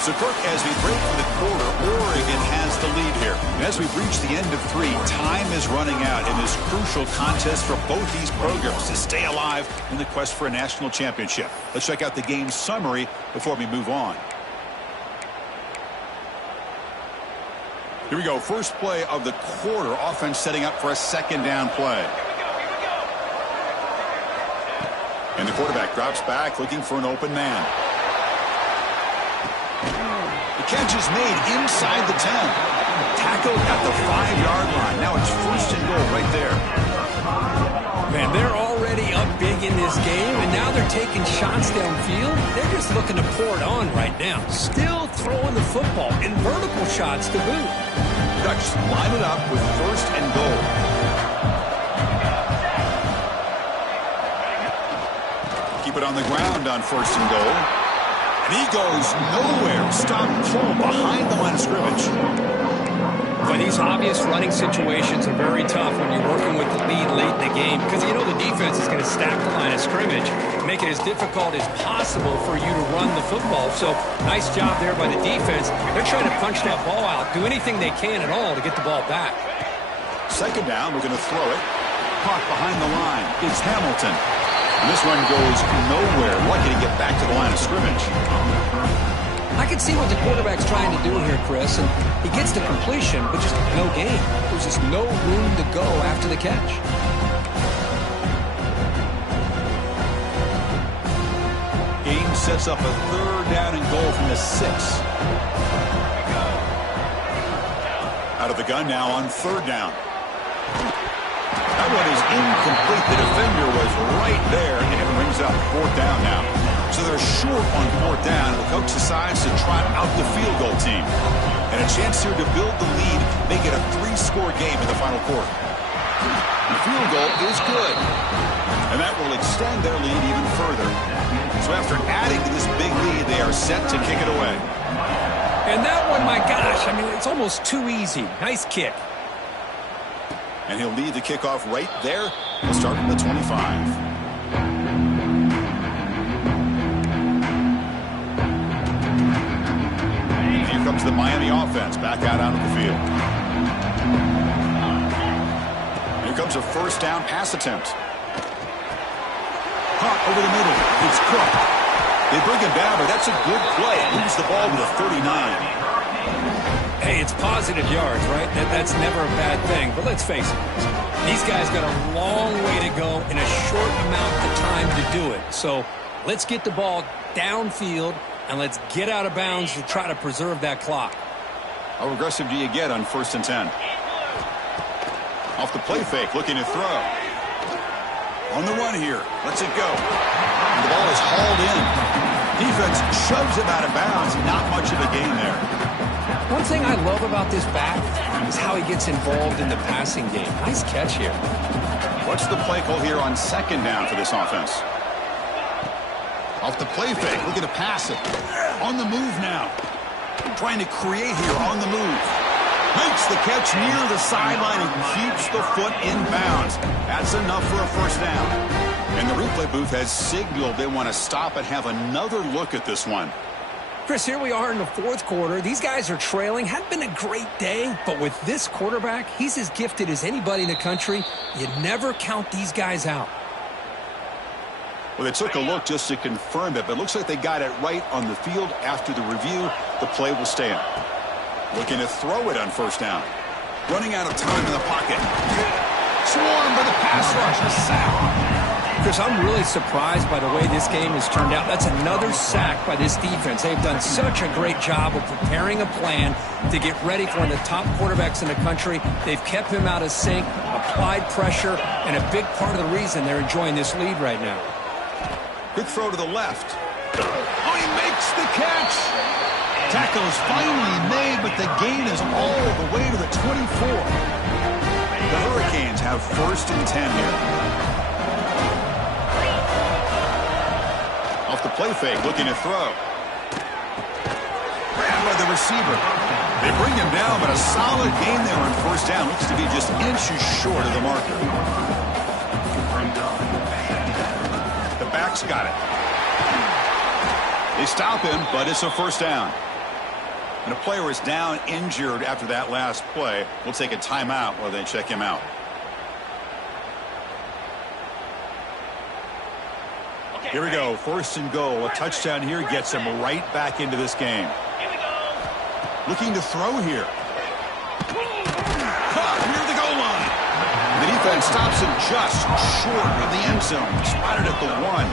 So, Kirk, as we break for the quarter, Oregon has the lead here. And as we've reached the end of 3, time is running out in this crucial contest for both these programs to stay alive in the quest for a national championship. Let's check out the game summary before we move on. Here we go. First play of the quarter. Offense setting up for a second down play. And the quarterback drops back looking for an open man. The catch is made inside the 10. Tackled at the 5-yard line. Now it's first and goal right there. Man, they're already up big in this game, and now they're taking shots downfield. They're just looking to pour it on right now. Still throwing the football, and vertical shots to boot. Ducks line it up with first and goal. Keep it on the ground on first and goal. And he goes nowhere. Stop pull behind the line of scrimmage. But these obvious running situations are very tough when you're working with the lead late in the game, because you know the defense is going to stack the line of scrimmage, make it as difficult as possible for you to run the football. So nice job there by the defense. They're trying to punch that ball out, do anything they can at all to get the ball back. Second down, we're going to throw it. Caught behind the line. It's Hamilton. And this one goes nowhere. Lucky to get back to the line of scrimmage. I can see what the quarterback's trying to do here, Chris, and he gets the completion, but just no gain. There's just no room to go after the catch. Game sets up a third down and goal from the 6. Out of the gun now on third down. That one is incomplete. The defender was right there, and it brings up fourth down now. So they're short on fourth down, and the coach decides to trot out the field goal team. And a chance here to build the lead, make it a 3-score game in the final quarter. The field goal is good. And that will extend their lead even further. So after adding to this big lead, they are set to kick it away. And that one, my gosh, I mean, it's almost too easy. Nice kick. And he'll lead the kickoff right there. He'll start from the 25. Here comes the Miami offense back out onto the field. Here comes a first down pass attempt. Caught over the middle. It's Cook. They bring him down, but that's a good play. Moves the ball to the 39. Hey, it's positive yards, right? That's never a bad thing. But let's face it, these guys got a long way to go in a short amount of time to do it. So let's get the ball downfield, and let's get out of bounds to try to preserve that clock. How aggressive do you get on first and 10? Off the play fake, looking to throw. On the run here. Lets it go. And the ball is hauled in. Defense shoves him out of bounds. Not much of a gain there. One thing I love about this back is how he gets involved in the passing game. Nice catch here. What's the play call here on second down for this offense? Off the play fake, looking to pass it. On the move now. Trying to create here on the move. Makes the catch near the sideline and keeps the foot in bounds. That's enough for a first down. And the replay booth has signaled they want to stop and have another look at this one. Chris, here we are in the fourth quarter. These guys are trailing. Hadn't been a great day, but with this quarterback, he's as gifted as anybody in the country. You never count these guys out. Well, they took a look just to confirm it, but it looks like they got it right on the field. After the review, the play will stand. Looking to throw it on first down. Running out of time in the pocket. Swarmed by the pass rush. A sack. Chris, I'm really surprised by the way this game has turned out. That's another sack by this defense. They've done such a great job of preparing a plan to get ready for one of the top quarterbacks in the country. They've kept him out of sync, applied pressure, and a big part of the reason they're enjoying this lead right now. Quick throw to the left. Oh, he makes the catch. Tackle is finally made, but the gain is all the way to the 24. The Hurricanes have 1st and 10 here. Off the play fake, looking to throw. Grabbed by the receiver. They bring him down, but a solid gain there on 1st down. Looks to be just inches short of the marker. The back's got it. They stop him, but it's a 1st down. And a player is down injured after that last play. We'll take a timeout while they check him out. Here we go. 1st and goal. A touchdown here gets him right back into this game. Looking to throw here. Caught near the goal line. The defense stops him just short of the end zone. Spotted at the 1.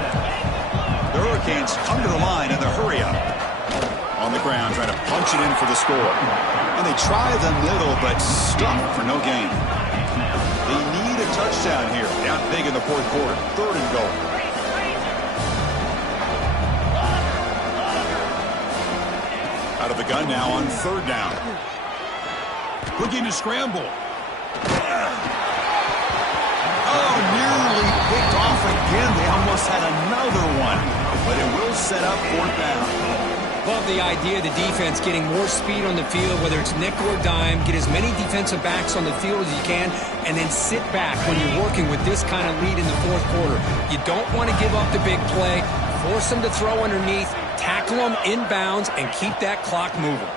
The Hurricanes come to the line in the hurry up. On the ground, trying to punch it in for the score. And they try the middle, but stuck for no gain. They need a touchdown here. Down big in the 4th quarter. 3rd and goal. Out of the gun now on 3rd down. Looking to scramble. Oh, nearly picked off again. They almost had another one. But it will set up 4th down. Love the idea of the defense getting more speed on the field, whether it's nickel or dime, get as many defensive backs on the field as you can, and then sit back when you're working with this kind of lead in the 4th quarter. You don't want to give up the big play, force them to throw underneath, tackle them inbounds, and keep that clock moving.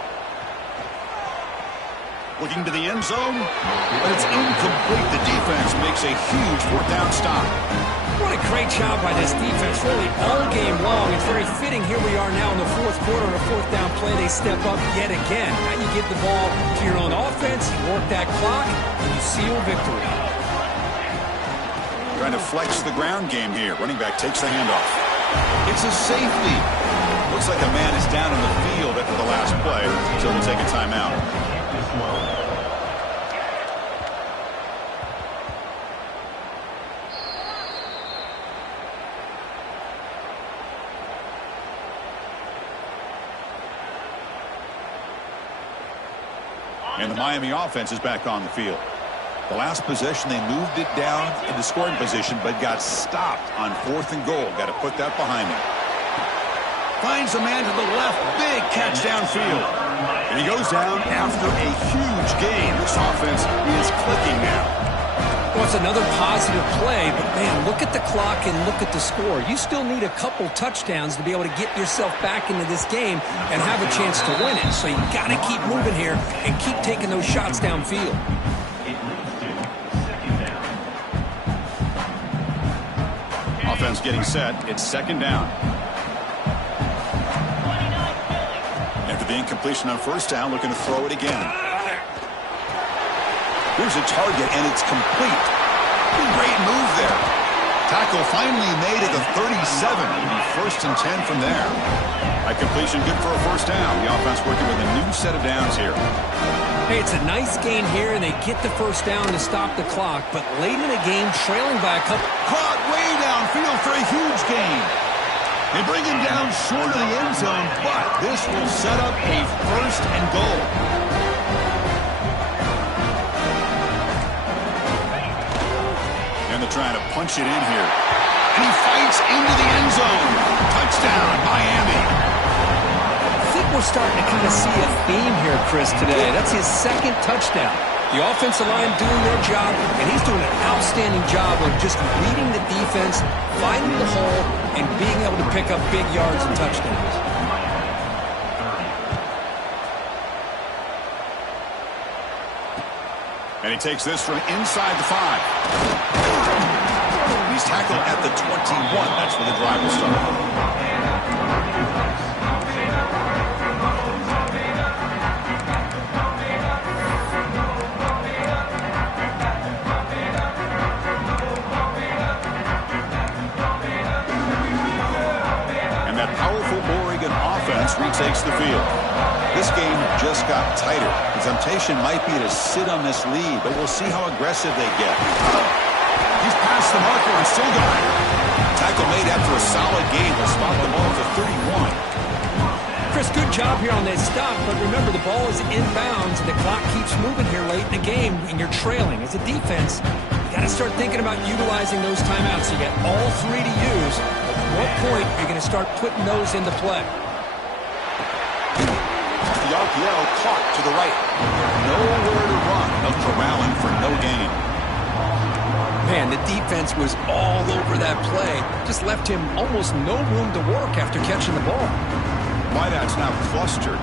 Looking to the end zone, but it's incomplete. The defense makes a huge 4th down stop. What a great job by this defense, really all game long. It's very fitting. Here we are now in the 4th quarter on a 4th down play. They step up yet again. Now you give the ball to your own offense, you work that clock, and you seal victory. Trying to flex the ground game here. Running back takes the handoff. It's a safety. Looks like a man is down in the field after the last play, so we'll take a timeout. And the Miami offense is back on the field. The last possession, they moved it down into scoring position, but got stopped on 4th and goal. Got to put that behind him. Finds a man to the left. Big catch downfield. And he goes down after a huge gain. This offense is clicking now. Well, it's another positive play, but man, look at the clock and look at the score. You still need a couple touchdowns to be able to get yourself back into this game and have a chance to win it. So you got to keep moving here and keep taking those shots downfield. Offense getting set. It's 2nd down. After the incompletion on 1st down, looking to throw it again. Here's a target, and it's complete. Great move there. Tackle finally made at the 37. It'll be 1st and 10 from there. High completion, good for a 1st down. The offense working with a new set of downs here. Hey, it's a nice gain here, and they get the 1st down to stop the clock. But late in the game, trailing by a couple. Caught way downfield for a huge gain. They bring him down short of the end zone, but this will set up a 1st and goal. And they're trying to punch it in here. And he fights into the end zone. Touchdown, Miami. I think we're starting to kind of see a theme here, Chris, today. That's his 2nd touchdown. The offensive line doing their job, and he's doing an outstanding job of just reading the defense, finding the hole, and being able to pick up big yards and touchdowns. And he takes this from inside the 5. He's tackled at the 21. That's where the drive will start. powerful Oregon offense retakes the field. This game just got tighter. The temptation might be to sit on this lead, but we'll see how aggressive they get. He's past the marker and still going. Tackle made after a solid gain will spot the ball at the 31. Chris, good job here on that stop, but remember the ball is inbounds. The clock keeps moving here late in the game, and you're trailing. As a defense, you got to start thinking about utilizing those timeouts. You got all three to use. At what point are you going to start putting those into play? The RPO caught to the right. Nowhere to run. No corralling for no gain. Man, the defense was all over that play. Just left him almost no room to work after catching the ball. Wideouts now clustered.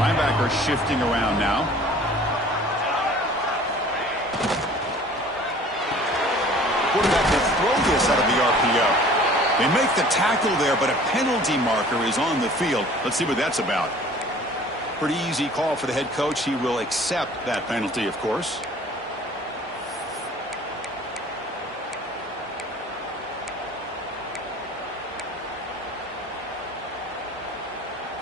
Linebacker shifting around now. Quarterback will throw this out of the RPO. They make the tackle there, but a penalty marker is on the field. Let's see what that's about. Pretty easy call for the head coach. He will accept that penalty, of course.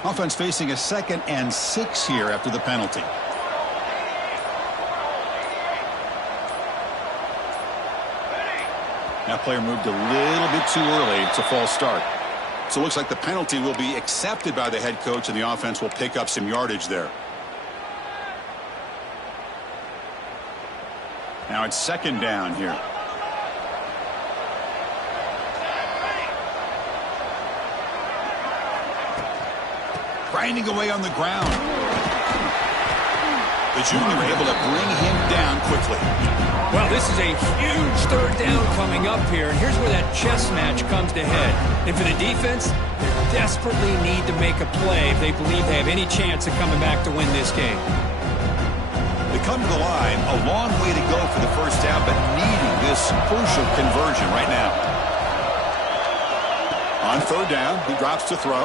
Offense facing a 2nd and 6 here after the penalty. That player moved a little bit too early. It's a false start. So it looks like the penalty will be accepted by the head coach, and the offense will pick up some yardage there. Now it's 2nd down here. Grinding away on the ground. The junior able to bring him down quickly. Well, this is a huge 3rd down coming up here, and here's where that chess match comes to head. And for the defense, they desperately need to make a play if they believe they have any chance of coming back to win this game. They come to the line, a long way to go for the first down, but needing this crucial conversion right now. On 3rd down, he drops to throw.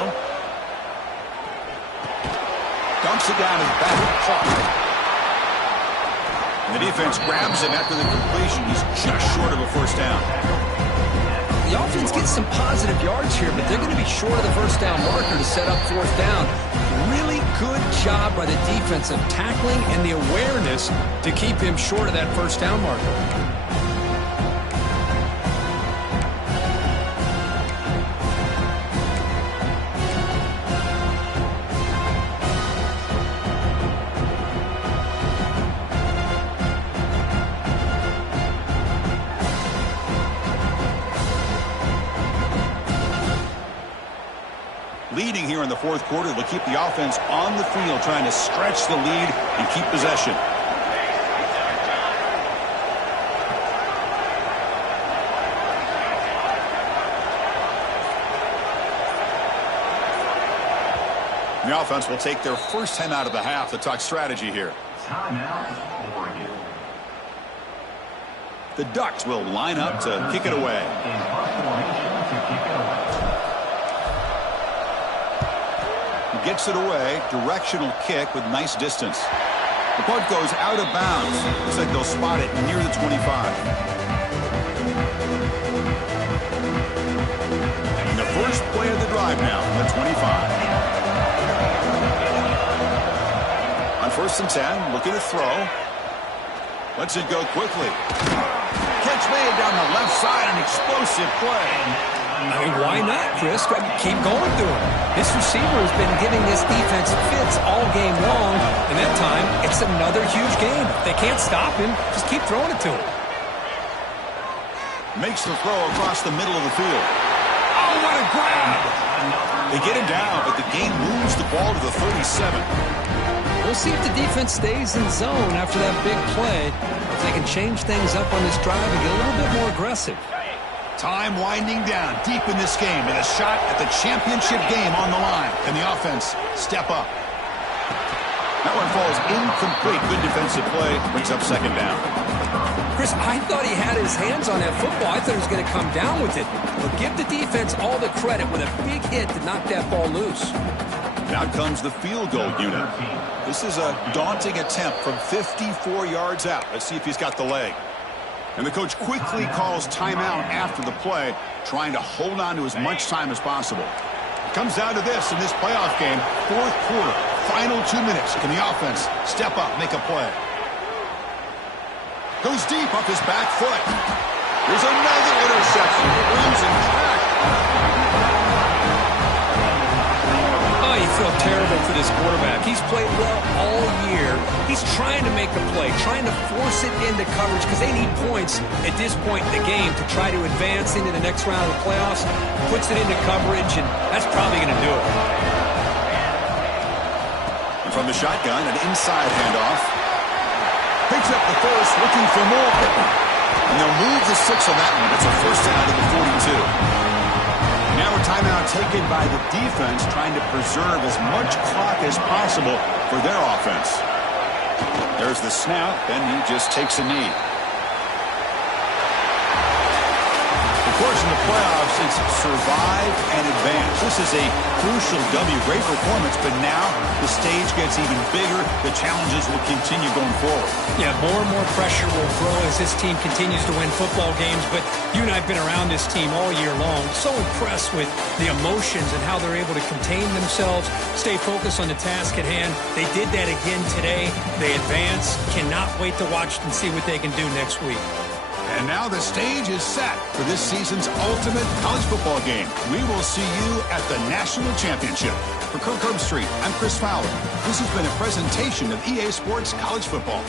Dumps it down his back. The defense grabs him after the completion. He's just short of a first down. The offense gets some positive yards here, but they're going to be short of the first down marker to set up 4th down. Really good job by the defense of tackling and the awareness to keep him short of that first down marker. Leading here in the 4th quarter, they'll keep the offense on the field, trying to stretch the lead and keep possession. The offense will take their first 10 out of the half to talk strategy here. Timeout, Oregon. The Ducks will line up to kick it away. Gets it away. Directional kick with nice distance. The punt goes out of bounds. Looks like they'll spot it near the 25. And the first play of the drive now, the 25. On 1st and 10, looking to throw. Lets it go quickly. Catch made down the left side, an explosive play. I mean, why not, Chris? Keep going through him. This receiver has been giving this defense fits all game long, and that time, it's another huge game. If they can't stop him, just keep throwing it to him. Makes the throw across the middle of the field. Oh, what a grab! They get him down, but the game moves the ball to the 37. We'll see if the defense stays in zone after that big play. If they can change things up on this drive and get a little bit more aggressive. Time winding down deep in this game with a shot at the championship game on the line. Can the offense step up? That one falls incomplete. Good defensive play. Brings up 2nd down. Chris, I thought he had his hands on that football. I thought he was going to come down with it. But give the defense all the credit with a big hit to knock that ball loose. Now comes the field goal unit. This is a daunting attempt from 54 yards out. Let's see if he's got the leg. And the coach quickly calls timeout after the play, trying to hold on to as much time as possible. It comes down to this in this playoff game, fourth quarter, final 2 minutes. Can the offense step up, make a play? Goes deep off his back foot. There's another interception. It runs in track. Oh, you feel terrible for this quarterback. He's played well all year. He's trying to make a play, trying to force it into coverage because they need points at this point in the game to try to advance into the next round of the playoffs. Puts it into coverage, and that's probably going to do it. And from the shotgun, an inside handoff. Picks up the first, looking for more. And they'll move the 6 on that one. It's a first down to the 42. Now a timeout taken by the defense, trying to preserve as much clock as possible for their offense. There's the snap, and he just takes a knee. Of course, in the playoffs, it's survive and advance. This is a crucial W. Great performance, but now the stage gets even bigger. The challenges will continue going forward. Yeah, more and more pressure will grow as this team continues to win football games. But you and I have been around this team all year long. So impressed with the emotions and how they're able to contain themselves, stay focused on the task at hand. They did that again today. They advance. Cannot wait to watch and see what they can do next week. And now the stage is set for this season's ultimate college football game. We will see you at the National Championship. For Kirk Herbstreit, I'm Chris Fowler. This has been a presentation of EA Sports College Football.